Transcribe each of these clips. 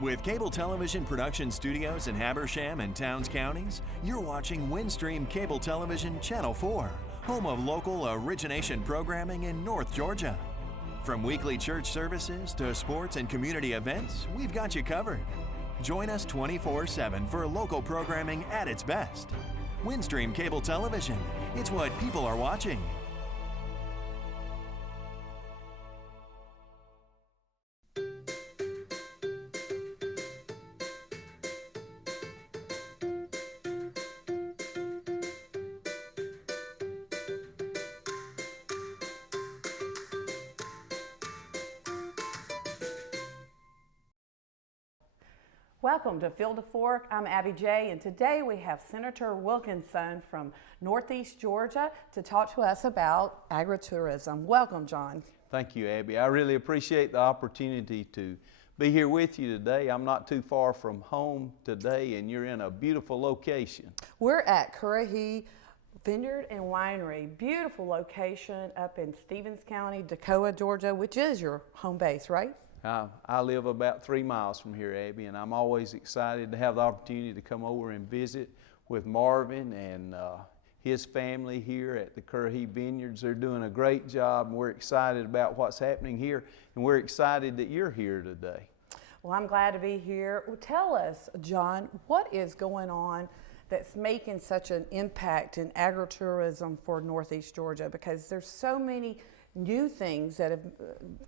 With cable television production studios in Habersham and Towns counties, you're watching Windstream Cable Television Channel 4, home of local origination programming in North Georgia. From weekly church services to sports and community events, we've got you covered. Join us 24/7 for local programming at its best. Windstream Cable Television, it's what people are watching. Welcome to Field to Fork. I'm Abby J, and today we have Senator Wilkinson from Northeast Georgia to talk to us about agritourism. Welcome, John. Thank you, Abby. I really appreciate the opportunity to be here with you today. I'm not too far from home today, and you're in a beautiful location. We're at Currahee Vineyard and Winery. Beautiful location up in Stevens County, Decoa, Georgia, which is your home base, right? I live about 3 miles from here, Abby, and I'm always excited to have the opportunity to come over and visit with Marvin and his family here at the Currahee Vineyards. They're doing a great job, and we're excited about what's happening here, and we're excited that you're here today. Well, I'm glad to be here. Well, tell us, John, what is going on that's making such an impact in agritourism for Northeast Georgia? Because there's so many new things that have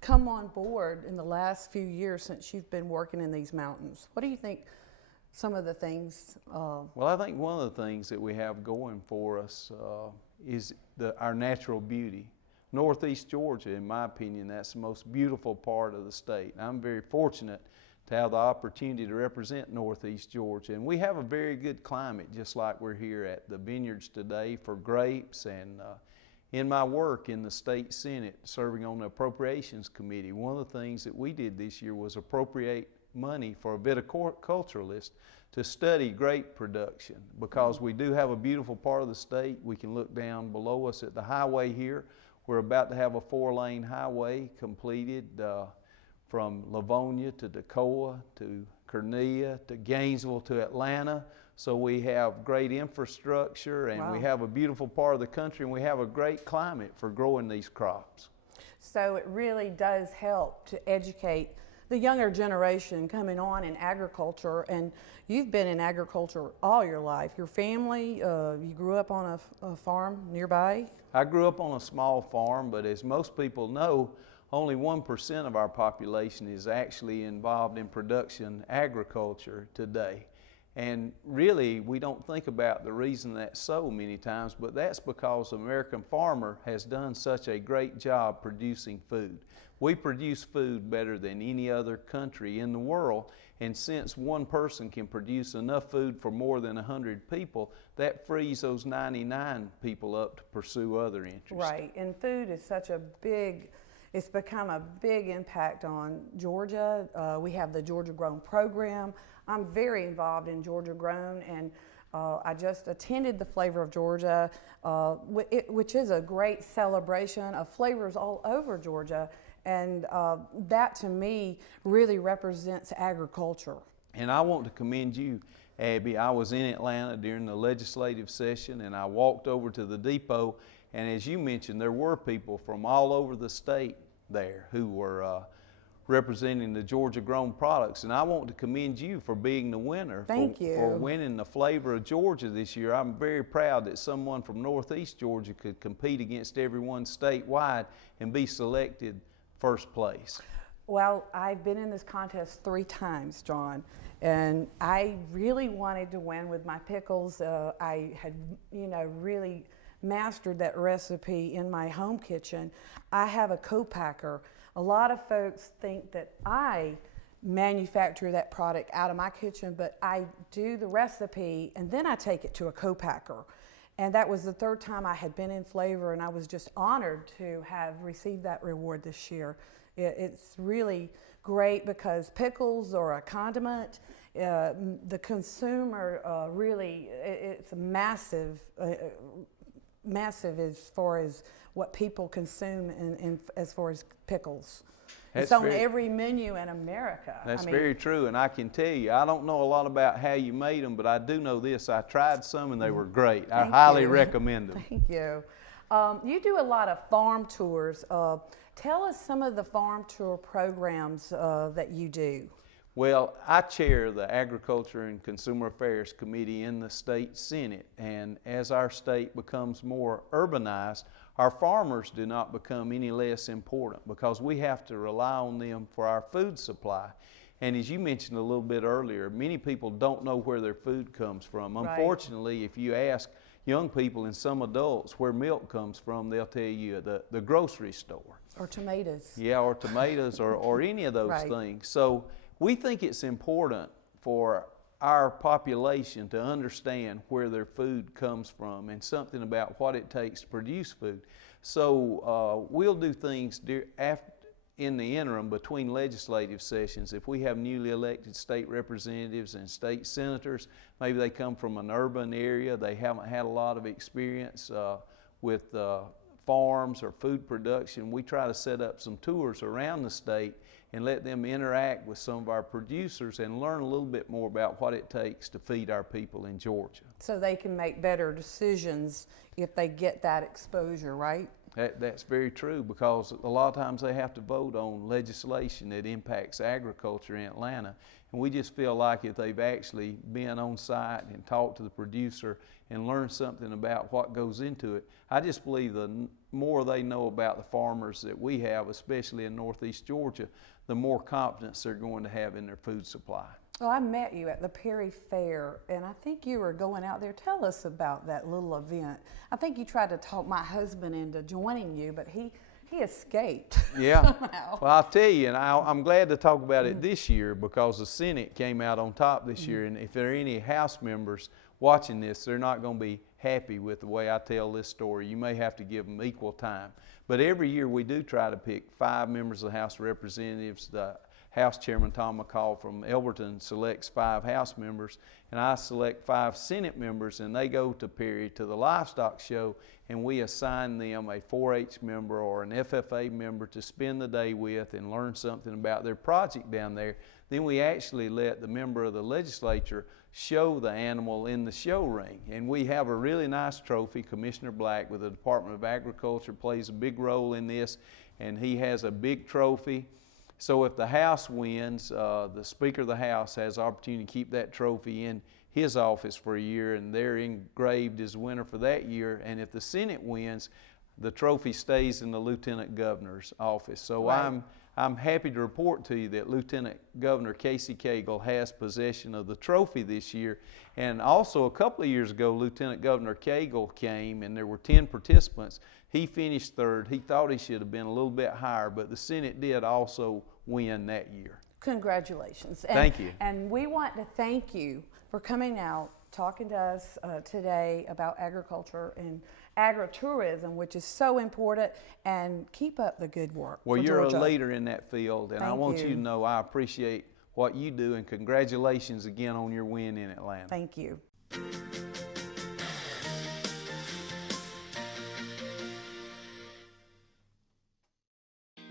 come on board in the last few years since you've been working in these mountains. What do you think some of the things? Well, I think one of the things that we have going for us is our natural beauty. Northeast Georgia, in my opinion, that's the most beautiful part of the state. I'm very fortunate to have the opportunity to represent Northeast Georgia. And we have a very good climate, just like we're here at the vineyards today for grapes. And in my work in the state Senate, serving on the Appropriations Committee, one of the things that we did this year was appropriate money for a viticulturalist to study grape production. Because we do have a beautiful part of the state. We can look down below us at the highway here. We're about to have a 4-lane highway completed from Livonia to Decoa to Cornelia to Gainesville to Atlanta. So we have great infrastructure, and we have a beautiful part of the country, and we have a great climate for growing these crops. So it really does help to educate the younger generation coming on in agriculture. And you've been in agriculture all your life. Your family, you grew up on a farm nearby? I grew up on a small farm, but as most people know, only 1% of our population is actually involved in production agriculture today. And really, we don't think about the reason that's so many times, but that's because the American farmer has done such a great job producing food. We produce food better than any other country in the world, and since one person can produce enough food for more than 100 people, that frees those 99 people up to pursue other interests. Right, and food is such a big, it's become a big impact on Georgia. We have the Georgia Grown program. I'm very involved in Georgia Grown, and I just attended the Flavor of Georgia, which is a great celebration of flavors all over Georgia, and that to me really represents agriculture. And I want to commend you, Abby. I was in Atlanta during the legislative session, and I walked over to the depot, and as you mentioned, there were people from all over the state there who were representing the Georgia Grown products, and I want to commend you for being the winner. Thank you. For winning the Flavor of Georgia this year. I'm very proud that someone from Northeast Georgia could compete against everyone statewide and be selected first place. Well, I've been in this contest 3 times, John, and I really wanted to win with my pickles. I had, really mastered that recipe in my home kitchen. I have a co-packer. A lot of folks think that I manufacture that product out of my kitchen, but I do the recipe and then I take it to a co-packer. And that was the 3rd time I had been in Flavor, and I was just honored to have received that reward this year. It's really great because pickles are a condiment. The consumer really, it's massive as far as what people consume as far as pickles. That's It's on very- every menu in America. That's I mean, very true, and I can tell you, I don't know a lot about how you made them, but I do know this. I tried some and they were great. I Thank highly you. recommend them. Thank you. You do a lot of farm tours. Tell us some of the farm tour programs that you do. Well, I chair the Agriculture and Consumer Affairs Committee in the State Senate, and as our state becomes more urbanized, our farmers do not become any less important because we have to rely on them for our food supply. And as you mentioned a little bit earlier, many people don't know where their food comes from. Right. Unfortunately, if you ask young people and some adults where milk comes from, they'll tell you the grocery store. Or tomatoes. Yeah, or tomatoes or any of those Right. things. So we think it's important for our population to understand where their food comes from and something about what it takes to produce food. So we'll do things in the interim between legislative sessions. If we have newly elected state representatives and state senators, maybe they come from an urban area, they haven't had a lot of experience with farms or food production, we try to set up some tours around the state and let them interact with some of our producers and learn a little bit more about what it takes to feed our people in Georgia. So they can make better decisions if they get that exposure, right? That's very true, because a lot of times they have to vote on legislation that impacts agriculture in Atlanta. And we just feel like if they've actually been on site and talked to the producer and learned something about what goes into it, I just believe the more they know about the farmers that we have, especially in Northeast Georgia, the more confidence they're going to have in their food supply. Well, I met you at the Perry Fair, and I think you were going out there. Tell us about that little event. I think you tried to talk my husband into joining you, but he escaped. Yeah. somehow. Well, I'll tell you, and I'm glad to talk about it this year because the Senate came out on top this year, and if there are any House members watching this, they're not going to be happy with the way I tell this story. You may have to give them equal time. But every year we do try to pick 5 members of the House of Representatives. The House Chairman Tom McCall from Elberton selects 5 House members, and I select 5 Senate members, and they go to Perry to the livestock show, and we assign them a 4-H member or an FFA member to spend the day with and learn something about their project down there. Then we actually let the member of the legislature show the animal in the show ring. And we have a really nice trophy. Commissioner Black with the Department of Agriculture plays a big role in this, and he has a big trophy. So if the House wins, the Speaker of the House has the opportunity to keep that trophy in his office for a year, and they're engraved as winner for that year. And if the Senate wins, the trophy stays in the Lieutenant Governor's office. So Right. I'm happy to report to you that Lieutenant Governor Casey Cagle has possession of the trophy this year. And also a couple of years ago, Lieutenant Governor Cagle came, and there were 10 participants. He finished 3rd. He thought he should have been a little bit higher, but the Senate did also win that year. Congratulations. Thank you. And we want to thank you for coming out, talking to us today about agriculture and agritourism, which is so important, and keep up the good work. Well, for you're Georgia. a leader in that field, and I Thank want you you. to know I appreciate what you do, and congratulations again on your win in Atlanta. Thank you.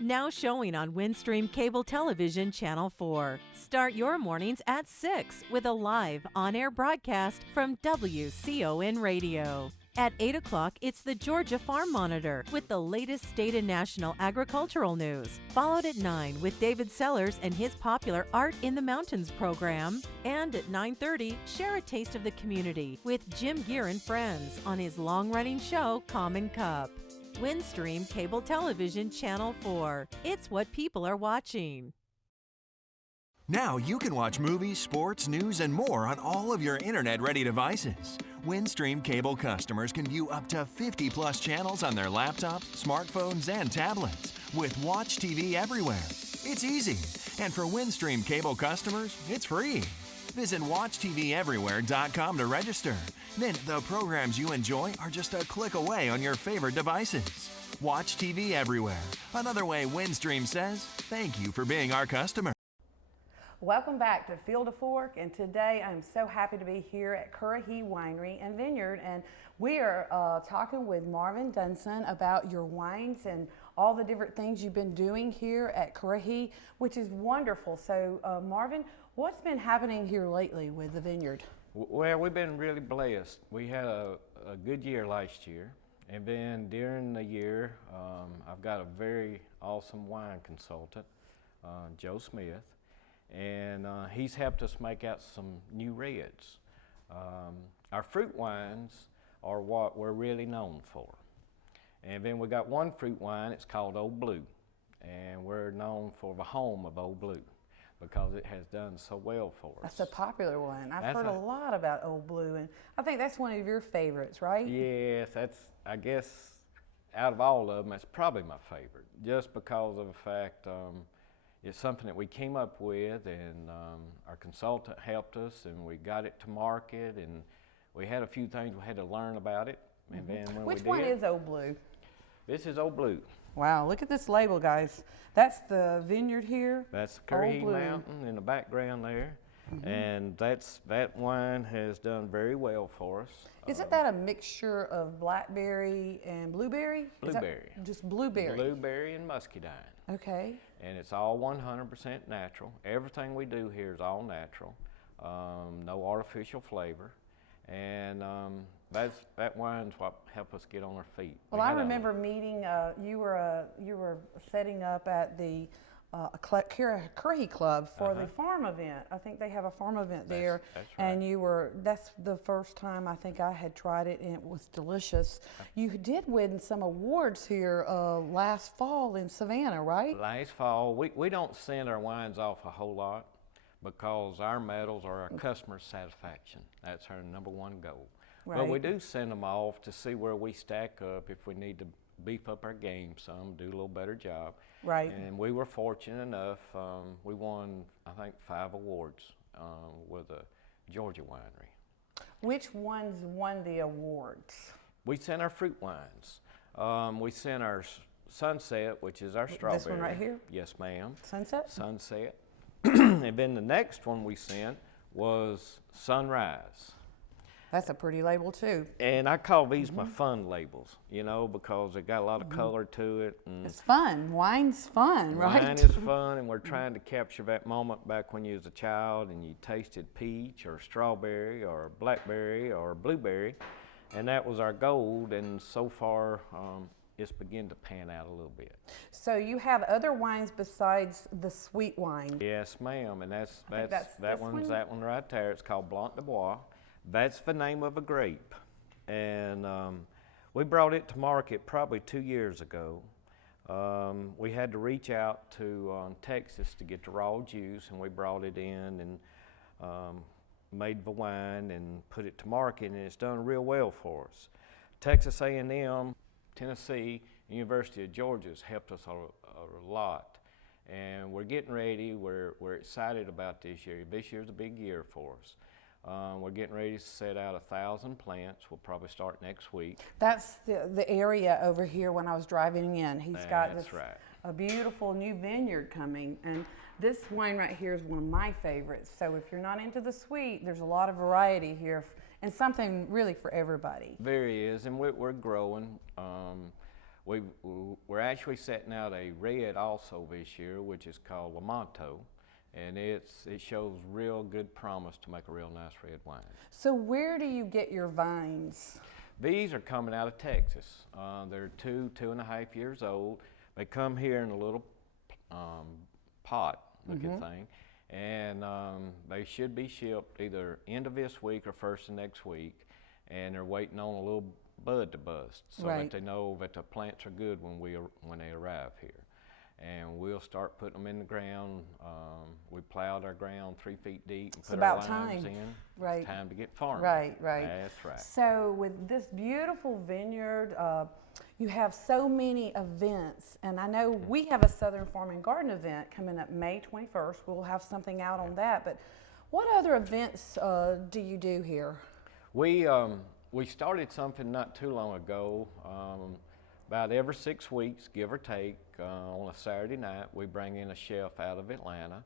Now showing on Windstream Cable Television Channel 4. Start your mornings at 6 with a live on-air broadcast from WCON Radio. At 8 o'clock, it's the Georgia Farm Monitor with the latest state and national agricultural news. Followed at 9 with David Sellers and his popular Art in the Mountains program. And at 9:30, share a taste of the community with Jim Gear and Friends on his long-running show, Common Cup. Windstream Cable Television Channel 4. It's what people are watching. Now you can watch movies, sports, news, and more on all of your internet-ready devices. Windstream Cable customers can view up to 50-plus channels on their laptops, smartphones, and tablets with Watch TV Everywhere. It's easy. And for Windstream Cable customers, it's free. Visit WatchTVEverywhere.com to register. Then the programs you enjoy are just a click away on your favorite devices. Watch TV Everywhere. Another way Windstream says, thank you for being our customer. Welcome back to Field to Fork, and today I'm so happy to be here at Currahee Winery and Vineyard, and we are talking with Marvin Dunson about your wines and all the different things you've been doing here at Currahee, which is wonderful. So Marvin, what's been happening here lately with the vineyard? Well, we've been really blessed. We had a good year last year, and then during the year, I've got a very awesome wine consultant, Joe Smith, and he's helped us make out some new reds. Our fruit wines are what we're really known for. And then we got one fruit wine, it's called Old Blue, and we're known for the home of Old Blue because it has done so well for us. That's a popular one. I've That's heard a lot about Old Blue, and I think that's one of your favorites, right? Yes, that's, I guess, out of all of them, that's probably my favorite, just because of the fact it's something that we came up with, and our consultant helped us, and we got it to market, and we had a few things we had to learn about it, and then when Which we did, one is Old Blue? this is Old Blue. Wow, look at this label, guys. That's the vineyard here. That's the Currahee Blue. Mountain in the background there, and that wine has done very well for us. Isn't that a mixture of blackberry and blueberry? Is that Blueberry. just blueberry. Blueberry and muscadine. Okay. And it's all 100% natural. Everything we do here is all natural, no artificial flavor, and that wine's what helped us get on our feet. Well, I remember meeting. You were setting up at the Currahee Club for the farm event. I think they have a farm event there, that's right. and that's the first time I think I had tried it, and it was delicious. You did win some awards here last fall in Savannah, right? Last fall, we don't send our wines off a whole lot because our medals are our customer satisfaction. That's our number one goal. But we Right. do send them off to see where we stack up if we need to beef up our game some, do a little better job. Right. And we were fortunate enough, we won, I think, 5 awards with a Georgia winery. Which ones won the awards? We sent our fruit wines. We sent our Sunset, which is our strawberry. This one right here? Yes, ma'am. Sunset? Sunset. And then the next one we sent was Sunrise. That's a pretty label too. And I call these my fun labels, you know, because they got a lot of color to it. And It's fun. Wine's fun, right? wine is fun, and we're trying to capture that moment back when you was a child and you tasted peach or strawberry or blackberry or blueberry, and that was our goal. And so far, it's beginning to pan out a little bit. So you have other wines besides the sweet wine. Yes, ma'am, and that's think that's that this one's one? that one right there. It's called Blanc de Bois. That's the name of a grape, and we brought it to market probably 2 years ago. We had to reach out to Texas to get the raw juice, and we brought it in and made the wine and put it to market, and it's done real well for us. Texas A&M, Tennessee, University of Georgia has helped us a lot, and we're getting ready. We're excited about this year. This year's a big year for us. We're getting ready to set out 1,000 plants. We'll probably start next week. That's the area over here when I was driving in. He's got That's this right. a beautiful new vineyard coming, and this wine right here is one of my favorites. So if you're not into the sweet, there's a lot of variety here and something really for everybody. There is, and we're growing. We're actually setting out a red also this year, which is called Lamonto, and it shows real good promise to make a real nice red wine. So where do you get your vines? These are coming out of Texas. They're 2.5 years old. They come here in a little pot looking thing, and they should be shipped either end of this week or first of next week, and they're waiting on a little bud to bust so Right. that they know that the plants are good when they arrive here. And we'll start putting them in the ground. We plowed our ground 3 feet deep and put our about limes time. in. Right. It's time to get farming. Right. That's right. So with this beautiful vineyard, you have so many events, and I know we have a Southern Farm and Garden event coming up May 21st. We'll have something out on that, but what other events do you do here? We started something not too long ago. About every 6 weeks, give or take, on a Saturday night, we bring in a chef out of Atlanta,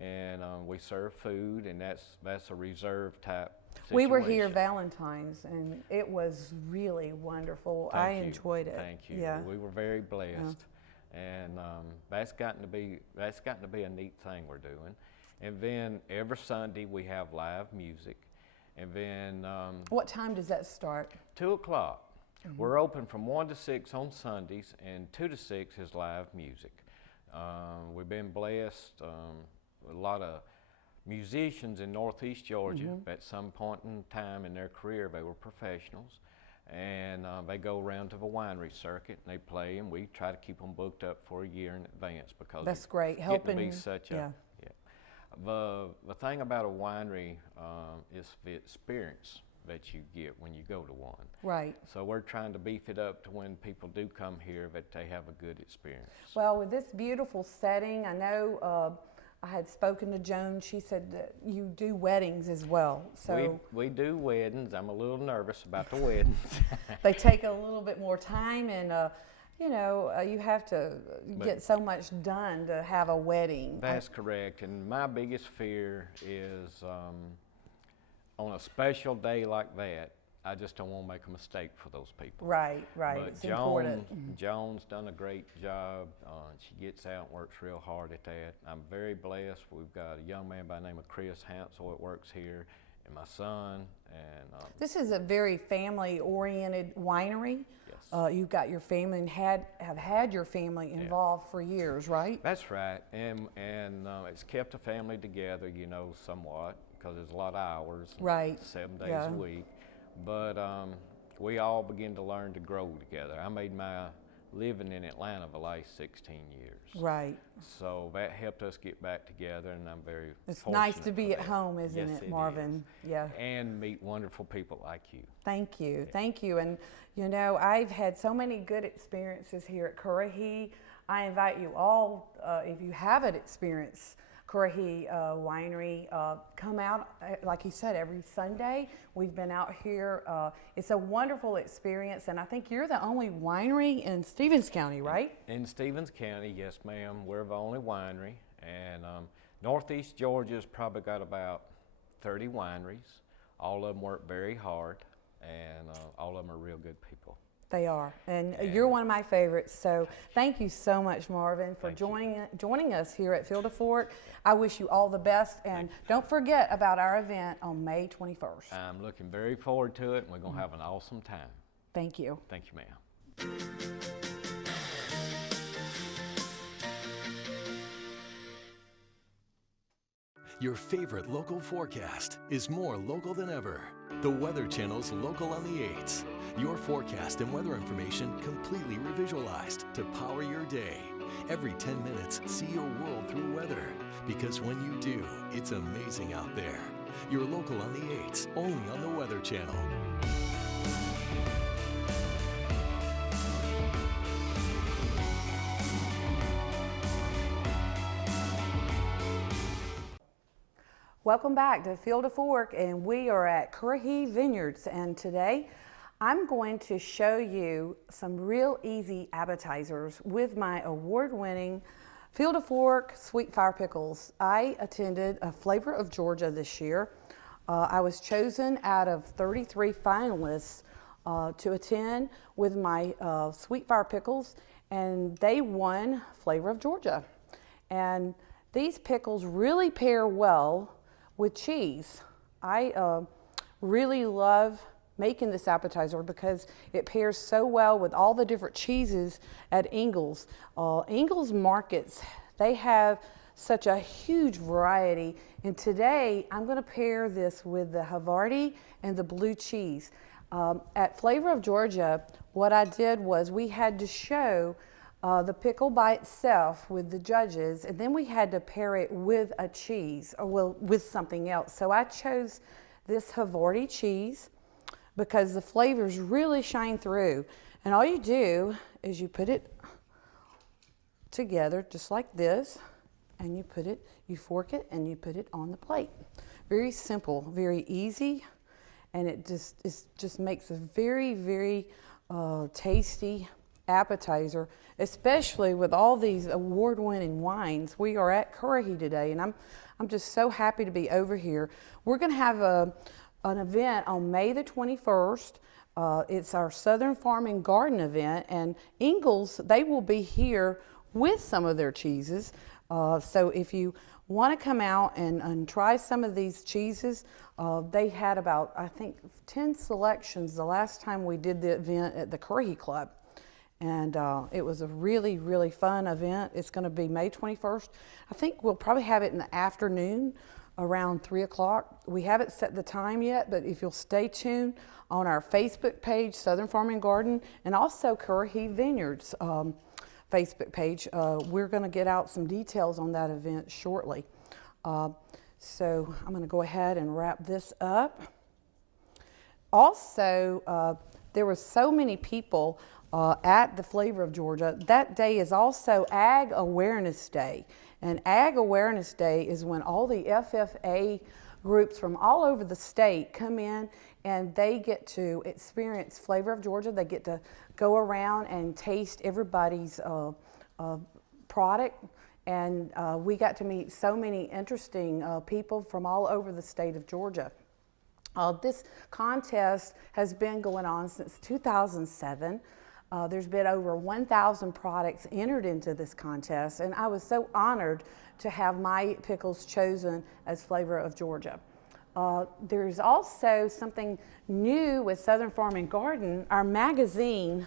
and we serve food, and that's a reserve type situation. We were here Valentine's, and it was really wonderful. I Thank you. enjoyed it. Thank you. Yeah. We were very blessed. And that's gotten to be a neat thing we're doing. And then every Sunday we have live music. And then What time does that start? 2 o'clock. We're open from 1 to 6 on Sundays, and 2 to 6 is live music. We've been blessed with a lot of musicians in Northeast Georgia. At some point in time in their career, they were professionals, and they go around to the winery circuit and they play, and we try to keep them booked up for a year in advance because That's it's great. getting to be Helping, such yeah. The thing about a winery is the experience that you get when you go to one. Right. So we're trying to beef it up to when people do come here that they have a good experience. Well, with this beautiful setting, I know I had spoken to Joan. She said that you do weddings as well. So We do weddings. I'm a little nervous about the weddings. they take a little bit more time, and you have to get so much done to have a wedding. That's correct. And my biggest fear is on a special day like that, I just don't want to make a mistake for those people. Right. But It's important. Joan's done a great job. She gets out and works real hard at that. I'm very blessed. We've got a young man by the name of Chris Hansel that works here, and my son. And This is a very family-oriented winery. Yes. You've got your family and have had your family involved for years, right? That's right, and it's kept the family together, somewhat, because there's a lot of hours, Right. 7 days Yeah. a week. But we all begin to learn to grow together. I made my living in Atlanta the last 16 years. Right. So that helped us get back together, and I'm very It's fortunate nice to be for at that. home, isn't Yes, it, Marvin? is. Yeah. And meet wonderful people like you. Thank you. Thank you. And, I've had so many good experiences here at Currahee. I invite you all, if you haven't experienced Currahee Winery, come out, like he said, every Sunday. We've been out here. It's a wonderful experience, and I think you're the only winery in Stevens County, right? In Stevens County, yes, ma'am. We're the only winery, and Northeast Georgia's probably got about 30 wineries. All of them work very hard, and all of them are real good people. They are, and you're one of my favorites. So thank you so much, Marvin, for Thank you. joining us here at Field of Fork. I wish you all the best, and don't forget about our event on May 21st. I'm looking very forward to it, and we're going to have an awesome time. Thank you. Thank you, ma'am. Your favorite local forecast is more local than ever. The Weather Channel's Local on the 8s. Your forecast and weather information completely revisualized to power your day. Every 10 minutes, see your world through weather. Because when you do, it's amazing out there. Your Local on the 8s, only on the Weather Channel. Welcome back to Field of Fork, and we are at Currahee Vineyards, and today I'm going to show you some real easy appetizers with my award-winning Field of Fork Sweet Fire Pickles. I attended a Flavor of Georgia this year. I was chosen out of 33 finalists to attend with my Sweet Fire Pickles, and they won Flavor of Georgia. And these pickles really pair well with cheese. I really love making this appetizer because it pairs so well with all the different cheeses at Ingles. Ingles Markets, they have such a huge variety, and today I'm going to pair this with the Havarti and the blue cheese. At Flavor of Georgia, what I did was we had to show the pickle by itself with the judges, and then we had to pair it with a cheese, or well, with something else. So I chose this Havarti cheese because the flavors really shine through. And all you do is you put it together just like this, and you fork it, and you put it on the plate. Very simple, very easy, and it just makes a very, very tasty appetizer, especially with all these award-winning wines. We are at Currahee today, and I'm just so happy to be over here. We're going to have an event on May the 21st. It's our Southern Farm and Garden event, and Ingles, they will be here with some of their cheeses. So if you want to come out and try some of these cheeses, they had about, I think, 10 selections the last time we did the event at the Curry Club. And it was a really, really fun event. It's going to be May 21st. I think we'll probably have it in the afternoon around 3 o'clock. We haven't set the time yet, but if you'll stay tuned on our Facebook page, Southern Farm and Garden, and also Curry Vineyards Facebook page, we're going to get out some details on that event shortly. So I'm going to go ahead and wrap this up. Also, there were so many people at the Flavor of Georgia. That day is also Ag Awareness Day. And Ag Awareness Day is when all the FFA groups from all over the state come in and they get to experience Flavor of Georgia. They get to go around and taste everybody's product. And we got to meet so many interesting people from all over the state of Georgia. This contest has been going on since 2007. There's been over 1,000 products entered into this contest, and I was so honored to have my pickles chosen as Flavor of Georgia. There's also something new with Southern Farm and Garden. Our magazine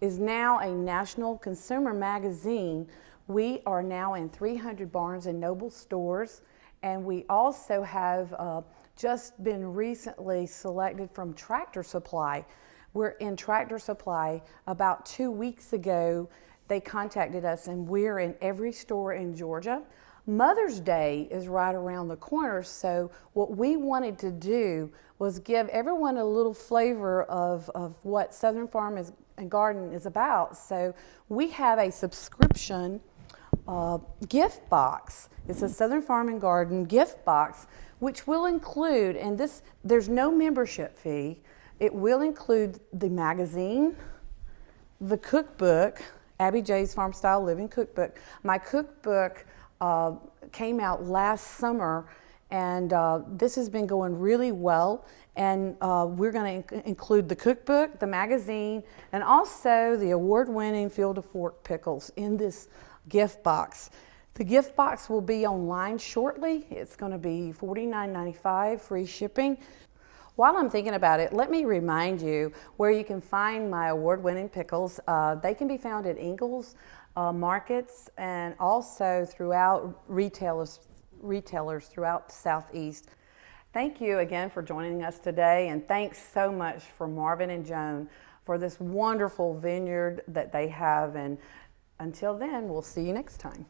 is now a national consumer magazine. We are now in 300 Barnes and Noble stores, and we also have just been recently selected from Tractor Supply. We're in Tractor Supply. About 2 weeks ago, they contacted us, and we're in every store in Georgia. Mother's Day is right around the corner, so what we wanted to do was give everyone a little flavor of what Southern Farm and Garden is about. So we have a subscription gift box. It's a Southern Farm and Garden gift box, which will include, and there's no membership fee. It will include the magazine, the cookbook, Abby J's Farm Style Living Cookbook. My cookbook came out last summer, and this has been going really well. And we're going to include the cookbook, the magazine, and also the award-winning Field of Fork pickles in this gift box. The gift box will be online shortly. It's going to be $49.95, free shipping. While I'm thinking about it, let me remind you where you can find my award-winning pickles. They can be found at Ingles markets and also throughout retailers throughout the Southeast. Thank you again for joining us today, and thanks so much for Marvin and Joan for this wonderful vineyard that they have. And until then, we'll see you next time.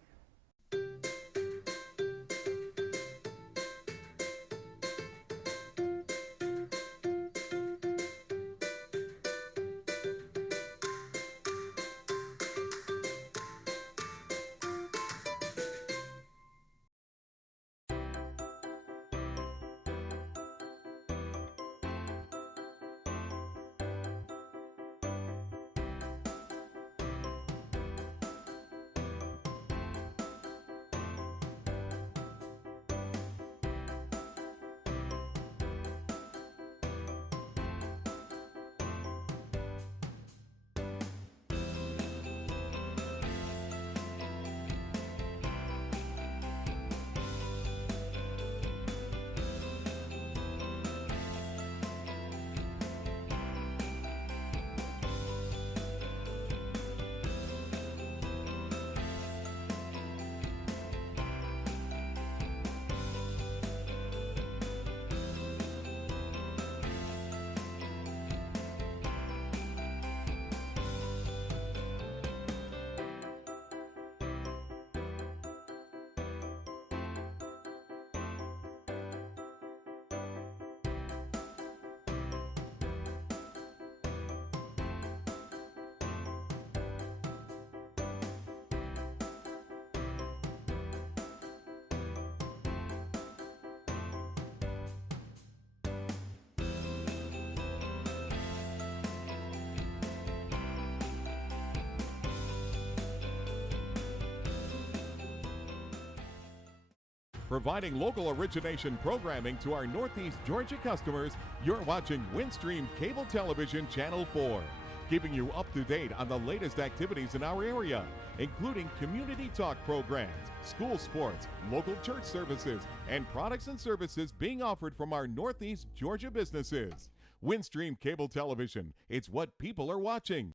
Providing local origination programming to our Northeast Georgia customers, you're watching Windstream Cable Television Channel 4. keeping you up to date on the latest activities in our area, including community talk programs, school sports, local church services, and products and services being offered from our Northeast Georgia businesses. Windstream Cable Television, it's what people are watching.